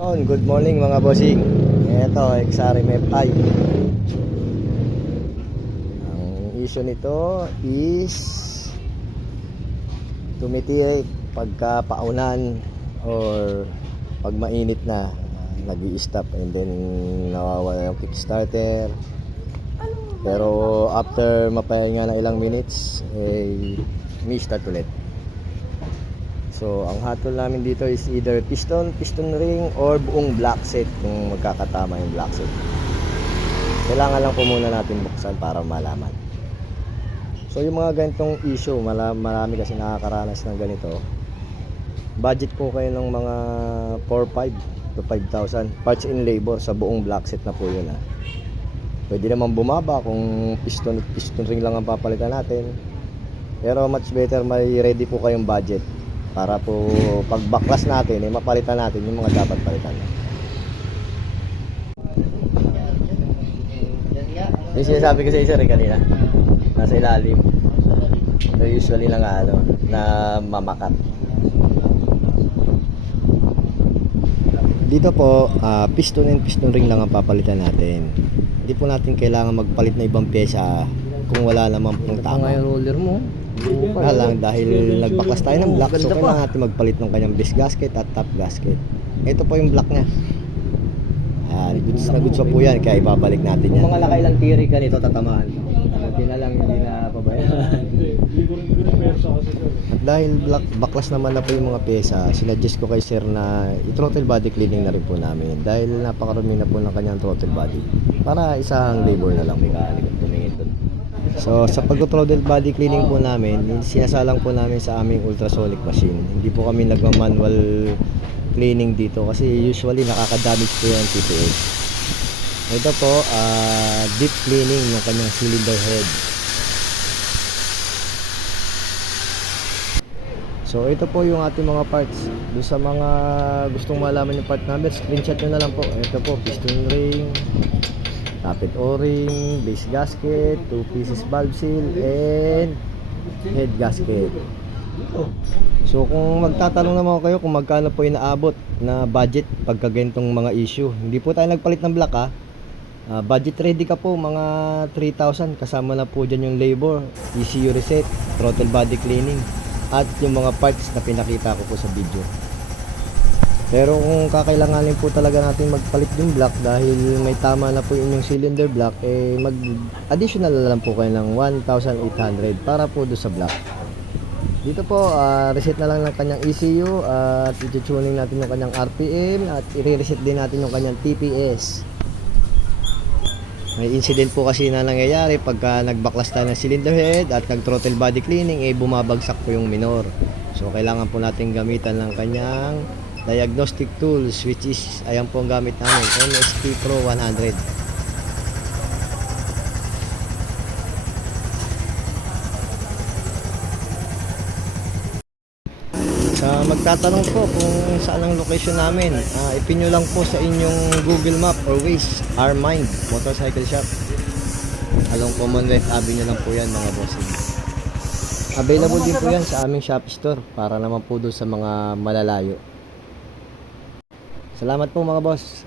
Good morning mga bossing. Ito, XRM FI. Ang issue nito is tumitiyik pagka paunan or pag mainit na, nag-i-stop and then nawawala yung kickstarter. Pero after mapahinga na ilang minutes, mi-start ulit. So, ang hatol namin dito is either piston ring, or buong block set kung magkakatama yung block set. Kailangan lang po muna natin buksan para malaman. So, yung mga ganitong issue, marami kasi nakakaranas ng ganito. Budget po kayo ng mga 4,500 to 5,000 parts in labor sa buong block set na po yun. Pwede naman bumaba kung piston ring lang ang papalitan natin. Pero much better may ready po kayong budget para po pag backlash natin mapalitan natin yung mga dapat palitan. Yung sinasabi ko sa isa rin kanina, nasa ilalim. So usually lang na mamakat. Dito po, piston ring lang ang papalitan natin. Hindi po natin kailangan magpalit na ibang pyesa kung wala naman pong tama. Yung roller mo. Lang dahil nagbaklas tayo ng block, so kailangan natin magpalit ng kanyang base gasket at top gasket. Ito po yung block niya. Goods na goods pa po yan, kaya ibabalik natin yan. Mga nakailang tiri ka nito tatamaan. Buti na lang hindi na pabayaan. At dahil baklas naman na po yung mga pyesa, sinuggest ko kay sir na i-throttle body cleaning na rin po namin dahil napakarumi na po ng kanyang throttle body para isang labor na lang. So sa pag-throttle body cleaning po namin, sinasalang po namin sa aming ultrasonic machine. Hindi po kami nagma-manual cleaning dito kasi usually nakaka-damage po yung TPS. Ito po, deep cleaning ng kanyang cylinder head. So ito po yung ating mga parts. Doon sa mga gustong malaman yung part number, screenshot nyo na lang po. Ito po, piston ring, tappet o-ring, base gasket, 2 pieces valve seal, and head gasket. So kung magtatanong naman kayo kung magkano po inaabot na budget pagka ganitong mga issue, hindi po tayo nagpalit ng block budget ready ka po mga 3,000, kasama na po dyan yung labor, ECU reset, throttle body cleaning, at yung mga parts na pinakita ko po sa video. Pero kung kakailanganin po talaga natin magpalit yung block dahil may tama na po yung cylinder block, mag additional na lang po kayo ng 1,800 para po do sa block. Dito po, reset na lang ng kanyang ECU at i-tuning natin yung kanyang RPM at i-reset din natin yung kanyang TPS. May incident po kasi na nangyayari pagka nagbaklas tayo ng cylinder head at nag-throttle body cleaning, bumabagsak po yung minor. So kailangan po natin gamitan ng kanyang diagnostic tools, which is ayan po ang gamit namin, MSP Pro 100. Sa magtatanong po kung saan ang location namin, ipin nyo lang po sa inyong Google Map or Waze, R-Mind Motorcycle Shop. Along Commonwealth Avenue lang po yan mga bossing. Available din po yan sa aming shop store para naman po doon sa mga malalayo. Salamat po mga boss.